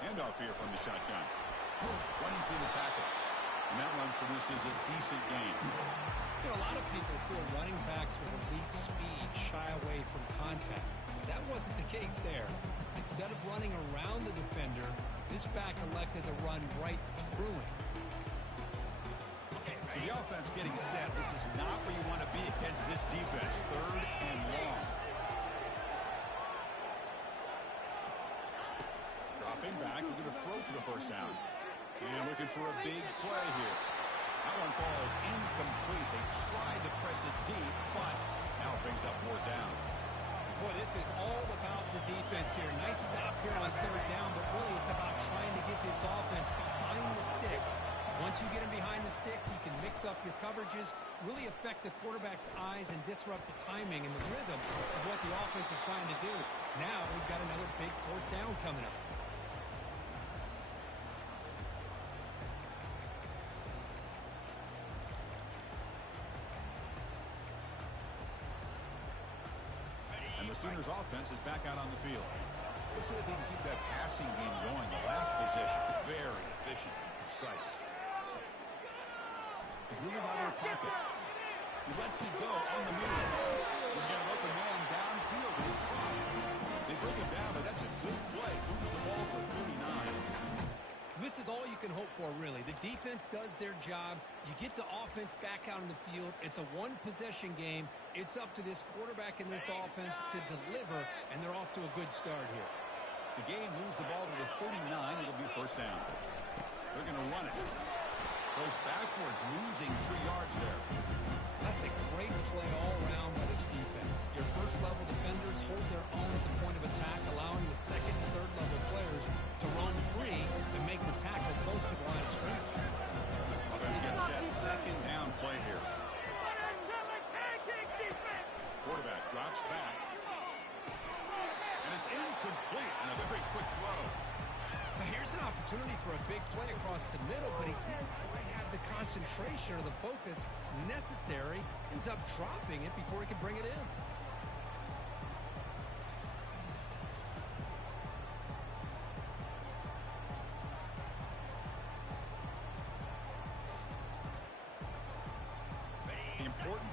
Handoff here from the shotgun. Running through the tackle. And that one produces a decent gain. You know, a lot of people feel running backs with elite speed shy away from contact. That wasn't the case there. Instead of running around the defender, this back elected to run right through him. So the offense getting set. This is not where you want to be against this defense. Third and long. Dropping back, looking to throw for the first down. And looking for a big play here. That one falls incomplete. They tried to press it deep, but now it brings up more down. Boy, this is all about the defense here. Nice stop here on third down, but really it's about trying to get this offense behind the sticks. Once you get them behind the sticks, you can mix up your coverages, really affect the quarterback's eyes, and disrupt the timing and the rhythm of what the offense is trying to do. Now we've got another big fourth down coming up. The Sooners offense is back out on the field. Let's see if they can keep that passing game going. The last possession, very efficient and precise. He's moving out of the pocket. He lets it go on the move. He's got an open man downfield and he's caught. They bring him down, but that's a good play. Moves the ball for 39. This is all you can hope for, really. The defense does their job. You get the offense back out on the field. It's a one-possession game. It's up to this quarterback and this offense to deliver, and they're off to a good start here. The game moves the ball to the 39. It'll be first down. They're going to run it. Goes backwards, losing 3 yards there. That's a great play all around by this defense. Your first-level defenders hold their own at the point of attack, allowing the second and third-level players to roam free and make the tackle close to the line of scrimmage. Offense gets set. Second down play here. Quarterback drops back. And it's incomplete on a very quick throw. Now here's an opportunity for a big play across the middle, but he didn't quite have the concentration or the focus necessary. Ends up dropping it before he could bring it in.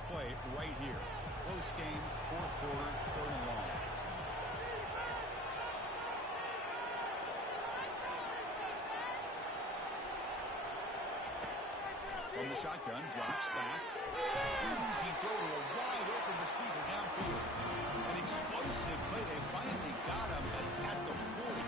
play right here. Close game, fourth quarter, third and long. From the shotgun, drops back. Easy throw to a wide-open receiver downfield. An explosive play. They finally got him at the 40.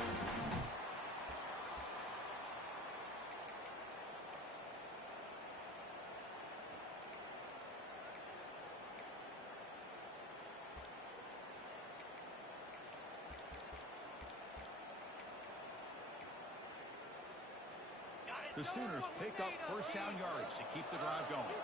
The Sooners pick up first down yardage to keep the drive going.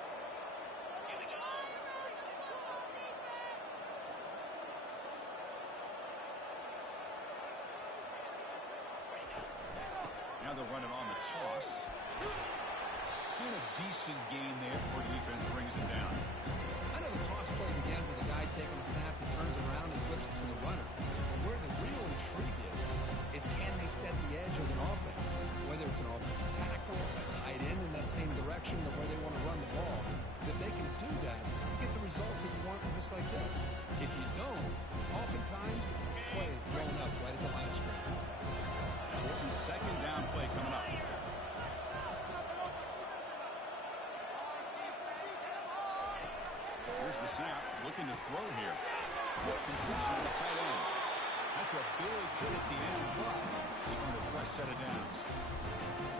Now they'll run it on the toss. And a decent gain there before the defense brings him down. I know the toss play begins with a guy taking the snap, he turns around and flips it to the runner. But where the real intrigue is can they set the edge as an offense? Whether it's an offensive tackle, a tight end in that same direction of where they want to run the ball. Because if they can do that, you get the result that you want just like this. If you don't, oftentimes the play is blown up right at the line of scrimmage. Important second down play coming up. Here's the snap, looking to throw here. Completion to the tight end. That's a big hit at the end, but they earned a fresh set of downs.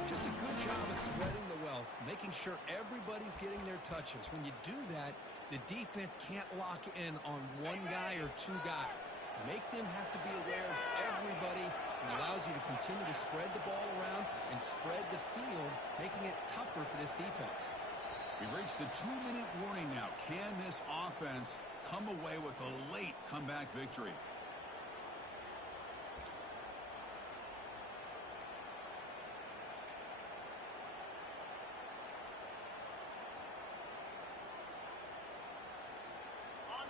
Just a good job of spreading the wealth, making sure everybody's getting their touches. When you do that, the defense can't lock in on one guy or two guys. Make them have to be aware of everybody, and allows you to continue to spread the ball around and spread the field, making it tougher for this defense. We've reached the 2-minute warning now. Can this offense come away with a late comeback victory?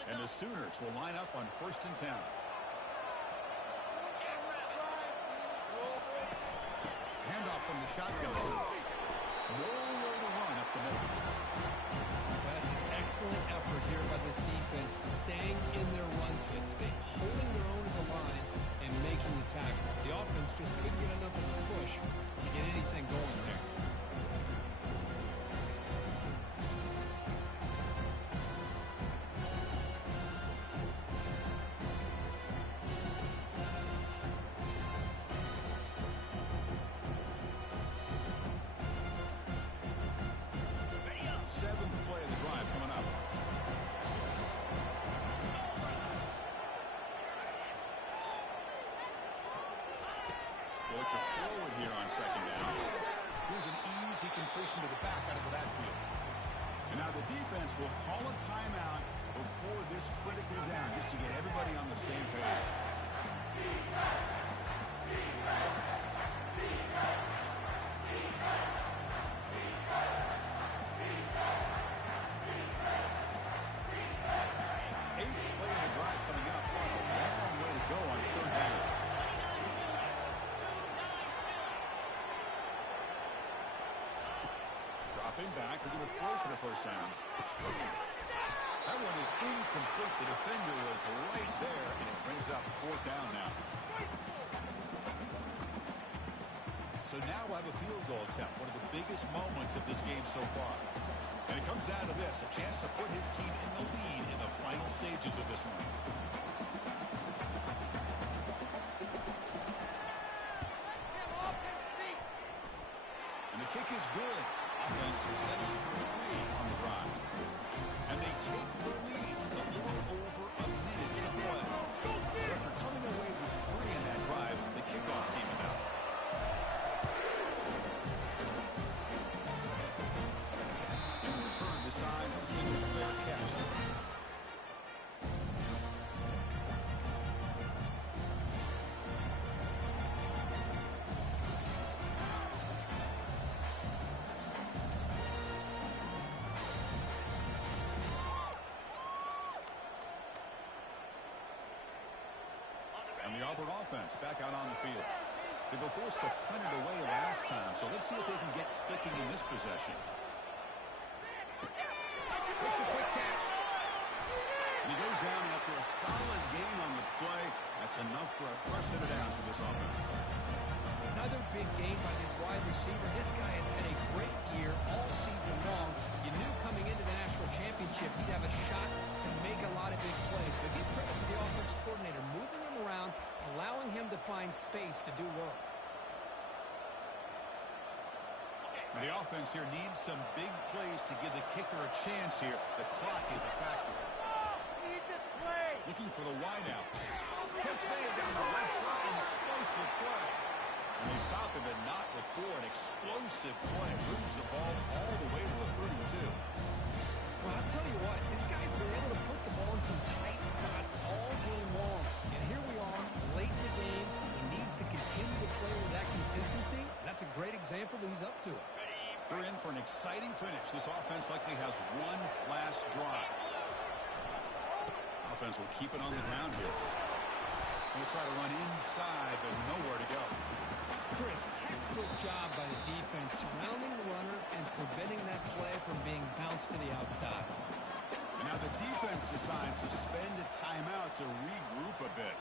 And the Sooners will line up on 1st and 10. Handoff from the shotgun. Nowhere to run up the middle. That's an excellent effort here by this defense, staying in their run fit, holding their own at the line and making the tackle. The offense just couldn't get enough of a push to get anything going there. Look to throw it here on second down. Here's an easy completion to the back out of the backfield. And now the defense will call a timeout before this critical down, just to get everybody on the same page. Eighth play of the drive coming up. What a long way to go on third down. Dropping back, they're going to throw for the first down. That one is incomplete. The defender was right there, and it brings up fourth down now. So now we'll have a field goal attempt, one of the biggest moments of this game so far. And it comes down to this, a chance to put his team in the lead in the final stages of this one. And the kick is good. Offense settles for a lead on the drive. And they take the lead with a little over a minute to play. So after coming away with 3 in that drive, the kickoff team is out. In return, decides the single fair catch. And the Auburn offense back out on the field. They were forced to punt it away last time, so let's see if they can get clicking in this possession. It's a quick catch. And he goes down after a solid gain on the play. That's enough for a fresh set of downs for this offense. Another big game by this wide receiver. This guy has had a great year all season long. You knew coming into the national championship he'd have a shot to make a lot of big plays. But give credit to the offensive coordinator, moving him around, allowing him to find space to do work. Now the offense here needs some big plays to give the kicker a chance here. The clock is a factor. Need this play. Looking for the wideout. Catch made down the left side. An explosive play. And they stop him, but not before. An explosive play. Moves the ball all the way to the 32. Well, I'll tell you what, this guy's been able to put the ball in some tight spots all game long. And here we are, late in the game. He needs to continue to play with that consistency. That's a great example that he's up to it. We're in for an exciting finish. This offense likely has one last drive. Offense will keep it on the ground here. We'll try to run inside, but nowhere to go. Chris, textbook job by the defense surrounding the runner and preventing that play from being bounced to the outside. And now the defense decides to spend a timeout to regroup a bit.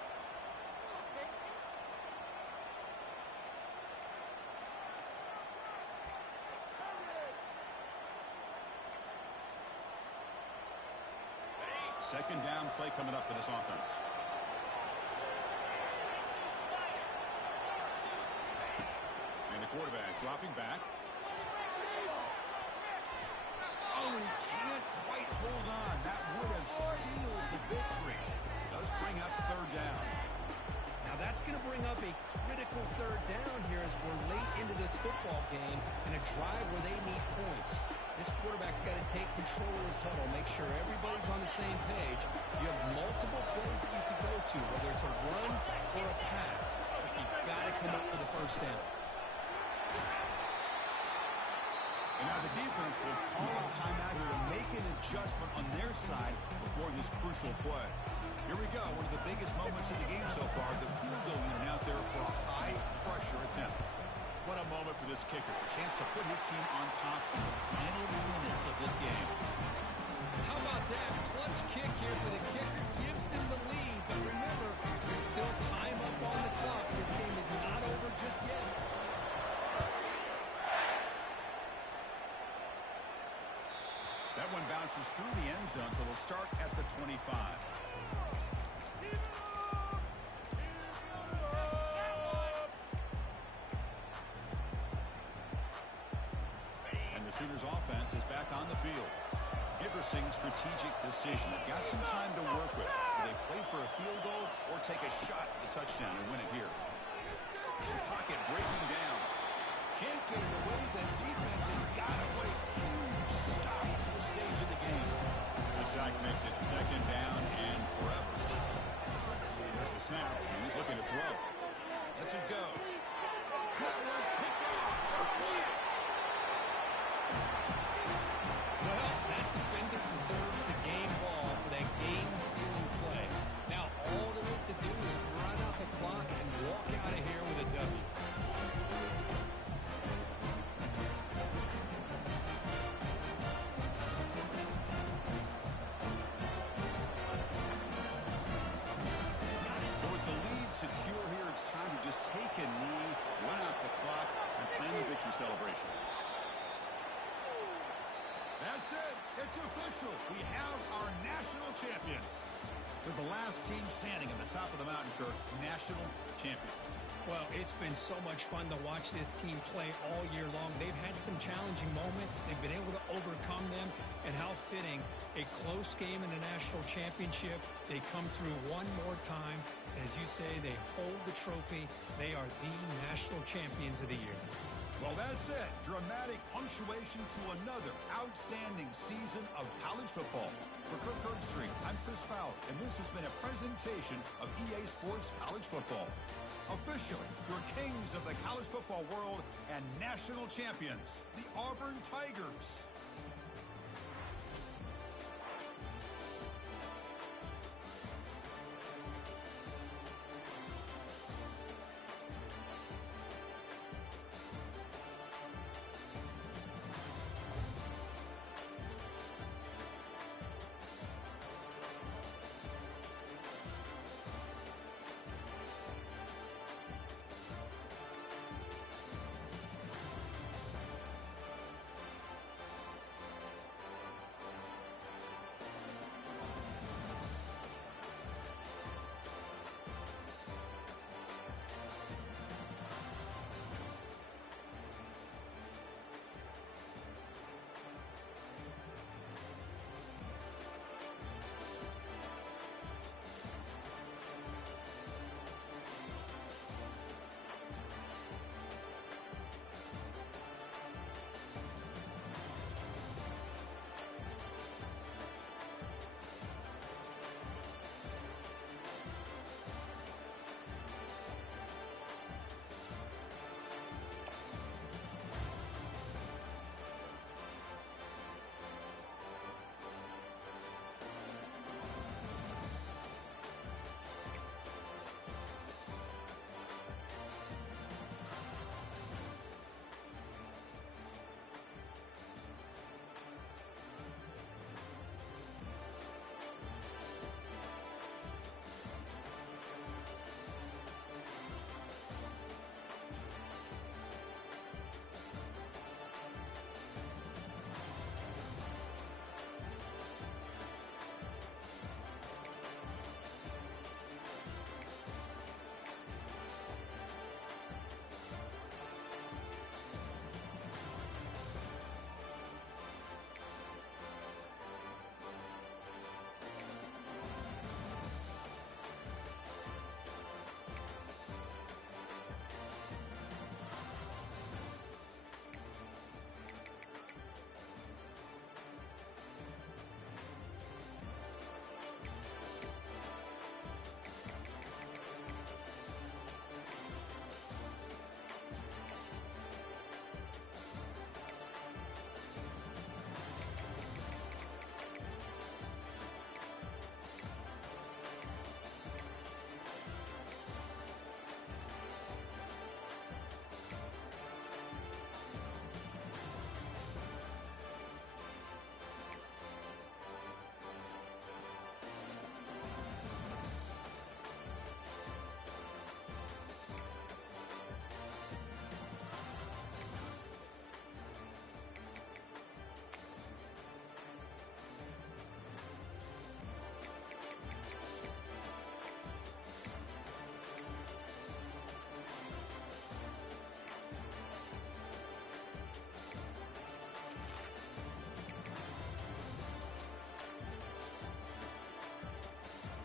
Second down play coming up for this offense. And the quarterback dropping back. Oh, he can't quite hold on. That would have sealed the victory. Does bring up third down. Now that's going to bring up a critical third down here as we're late into this football game in a drive where they need points. This quarterback's got to take control of his huddle, make sure everybody's on the same page. You have multiple plays that you could go to, whether it's a run or a pass. But you've got to come up with the first down. And now the defense will call a timeout here to make an adjustment on their side before this crucial play. Here we go, one of the biggest moments of the game so far, the field goal unit out there for a high-pressure attempt. What a moment for this kicker, a chance to put his team on top in the final minutes of this game. How about that clutch kick here for the kicker? Gives him the lead, but remember, there's still time up on the clock. This game is not over just yet. That one bounces through the end zone, so they'll start at the 25. And the Sooners offense is back on the field. Interesting strategic decision. They've got some time to work with. Do they play for a field goal or take a shot at the touchdown and win it here? The pocket breaking down. Can't get it away. The defense has got to play huge stop at this stage of the game. The sack makes it second down and forever. There's the snap. He's looking to throw. Lets it go. That one's picked off. Well, that defender deserves the game ball for that game-sealing play. Now, all there is to do is run out the clock and walk out of here with a W. So with the lead secure here, it's time to just take a knee, run out the clock, and plan the victory celebration. That's it. It's official. We have our national champions. We're the last team standing at the top of the mountain, Kirk. National champions. Well, it's been so much fun to watch this team play all year long. They've had some challenging moments. They've been able to overcome them. And how fitting, a close game in the national championship. They come through one more time. As you say, they hold the trophy. They are the national champions of the year. Well, that's it. Dramatic punctuation to another outstanding season of college football. For Kirk Herbstreit, I'm Chris Fowler, and this has been a presentation of EA Sports College Football. Officially, your kings of the college football world and national champions, the Auburn Tigers.